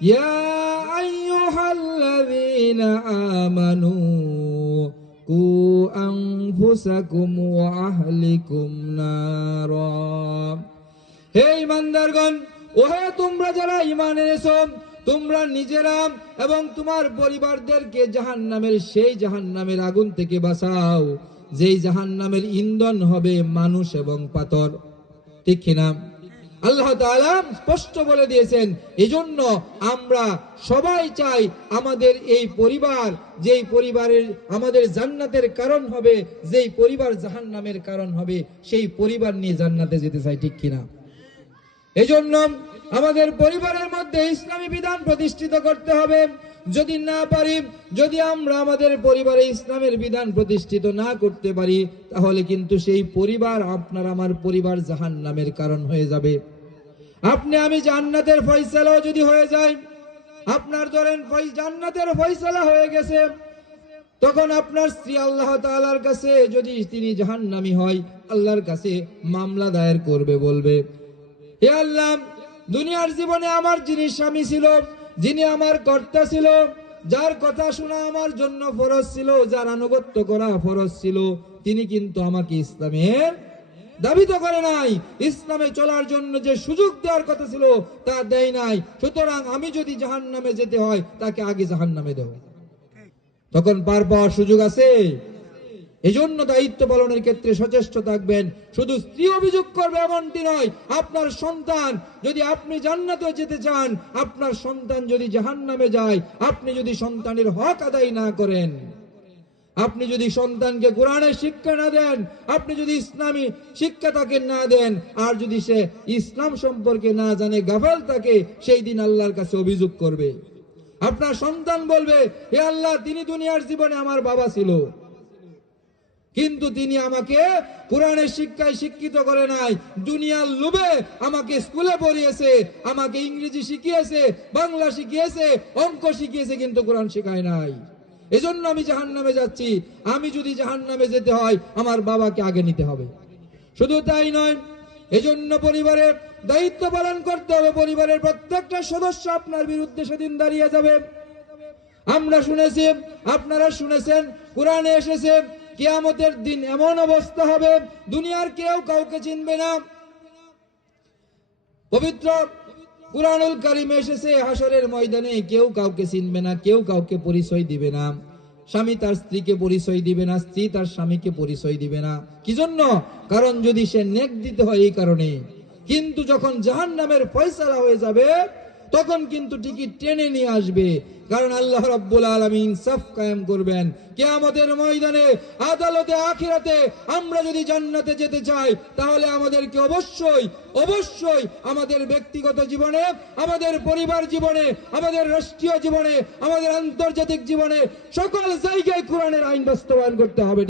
ইয়া আইয়ুহাল্লাযীনা আমানু কু আনফুসাকুম ওয়া আহলিকুম নারা। হে ঈমানদারগণ, ওহে তোমরা যারা ঈমান এনেছো, তোমরা নিজেরা এবং তোমার পরিবারদেরকে জাহান্নামের সেই জাহান্নামের আগুন থেকে বাঁচাও, যেই জাহান্নামের ইন্ধন হবে মানুষ এবং পাথর। ঠিক কিনা? আল্লাহ তাআলা স্পষ্ট বলে দিয়েছেন। এজন্য আমরা সবাই চাই আমাদের এই পরিবার, যেই পরিবারের আমাদের জান্নাতের কারণ হবে, যেই পরিবার জাহান্নামের কারণ হবে, সেই পরিবার নিয়ে জান্নাতে যেতে চাই। ঠিক কিনা? এজন্য আমাদের পরিবারের মধ্যে ইসলামী বিধান প্রতিষ্ঠিত করতে হবে। যদি না পারি, যদি আমরা আমাদের পরিবারে ইসলামের বিধান প্রতিষ্ঠিত না করতে পারি, তাহলে কিন্তু সেই পরিবার, আপনার আমার পরিবার জাহান্নামের কারণ হয়ে যাবে। আপনি আমি জান্নাতের ফয়সালা যদি হয়ে যায়, আপনার ধরেন জান্নাতের ফয়সালা হয়ে গেছে, তখন আপনার স্ত্রী আল্লাহ তাআলার কাছে যদি তিনি জাহান্নামী হয়, আল্লাহর কাছে মামলা দায়ের করবে, বলবে, হে আল্লাহ, দুনিয়ার জীবনে আমার যিনি স্বামী ছিল, যিনি আমার কর্তা ছিল, যার কথা শোনা আমার জন্য ফরজ ছিল, যার আনুগত্য করা ফরজ ছিল, তিনি কিন্তু আমাকে ইসলামের দাবি তো করে নাই, ইসলামে চলার জন্য যে সুযোগ দেওয়ার কথা ছিল তা দেয় নাই। সুতরাং আমি যদি জাহান্নামে যেতে হয়, তাকে আগে জাহান্নামে দেব। তখন পার পাওয়ার সুযোগ আছে। এজন্য দায়িত্ব পালনের ক্ষেত্রে সচেষ্ট থাকবেন। শুধু স্ত্রী অভিযোগ করবে এমনটি নয়, আপনার সন্তান, যদি আপনি জান্নাতে যেতে চান, আপনার সন্তান যদি জাহান্নামে যায়, আপনি যদি সন্তানের হক আদায় না করেন, আপনি যদি সন্তানকে কোরআনের শিক্ষা না দেন, আপনি যদি ইসলামী শিক্ষা তাকে না দেন, আর যদি সে ইসলাম সম্পর্কে না জানে, গাফেল থাকে, সেই দিন আল্লাহর কাছে অভিযোগ করবে। আপনার সন্তান বলবে, হে আল্লাহ, তিনি দুনিয়ার জীবনে আমার বাবা ছিল, কিন্তু তিনি আমাকে কোরআনের শিক্ষায় শিক্ষিত করে নাই, দুনিয়ার লোভে আমাকে স্কুলে পড়িয়েছে, আমাকে ইংরেজি শিখিয়েছে, বাংলা শিখিয়েছে, অঙ্ক শিখিয়েছে, কিন্তু কোরআন শেখায় নাই। এজন্য আমি জাহান্নামে যাচ্ছি। আমি যদি জাহান্নামে যেতে হয়, আমার বাবাকে আগে নিতে হবে। শুধু তাই নয়, এজন্য পরিবারের দায়িত্ব পালন করতে হবে। পরিবারের প্রত্যেকটা সদস্য আপনার বিরুদ্ধে সেদিন দাঁড়িয়ে যাবে। আমরা শুনেছি, আপনারা শুনেছেন, কোরআনে এসেছে, কিয়ামতের দিন এমন অবস্থা হবে, দুনিয়ার কেউ কাউকে চিনবে না। পবিত্র কুরআনুল কারীমে এসেছে, হাসরের ময়দানে কেউ কাউকে চিনবে না, কেউ কাউকে পরিচয় দিবে না। স্বামী তার স্ত্রীকে পরিচয় দিবে না, স্ত্রী তার স্বামীকে পরিচয় দিবে না। কি জন্য? কারণ যদি সে নেক দিতে হয়, এই কারণে। কিন্তু যখন জাহান্নামের ফয়সালা হয়ে যাবে, তখন কিন্তু টিকিট টেনে নিয়ে আসবে। কারণ আল্লাহ রাব্বুল আলামিন ইনসাফ কায়েম করবেন কিয়ামতের ময়দানে, আদালতে, আখিরাতে। আমরা যদি জান্নাতে যেতে চাই, তাহলে আমাদেরকে অবশ্যই অবশ্যই আমাদের ব্যক্তিগত জীবনে, আমাদের পরিবার জীবনে, আমাদের রাষ্ট্রীয় জীবনে, আমাদের আন্তর্জাতিক জীবনে, সকল জায়গায় কোরআনের আইন বাস্তবায়ন করতে হবে।